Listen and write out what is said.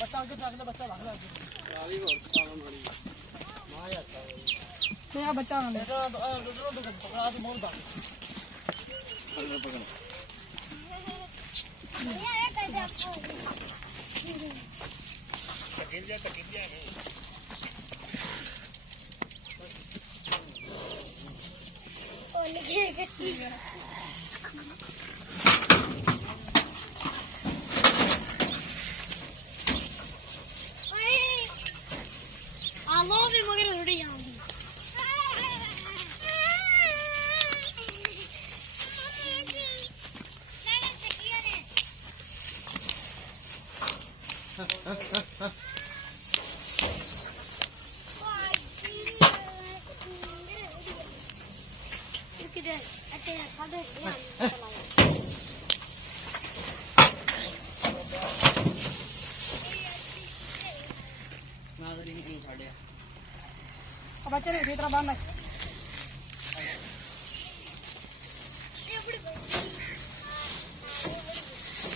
ਬੱਚਾ ਅੱਗੇ ਚੱਕ ਲੈ ਬੱਚਾ ਲੱਗ ਲੱਗ ਰਾਲੀ ਹੋਰ ਪਾਲਣ ਵਾਲੀ ਮਾਂ ਜਾਂਦਾ ਤੇ ਆ ਬੱਚਾ ਨਾ ਲੈ ਪਕੜਾ ਦੇ ਮੋੜ ਦਾ ਪਕੜ ਪਕੜ ਇਹ ਕੈਸੇ ਆਪਕੋ ਤਕਿਨ ਜਾ ਨਹੀਂ ਉਹ ਨਿਕਲ ਗਈ ਆਲੋ ਵੀ ਮਗਰ ਉੜੀ ਜਾਂਦੀ ਕਿਤੇ ਅੱਤੇ ਸਾਡੇ ਬੱਚੇ ਨੂੰ ਇਸੇ ਤਰ੍ਹਾਂ ਬੰਨ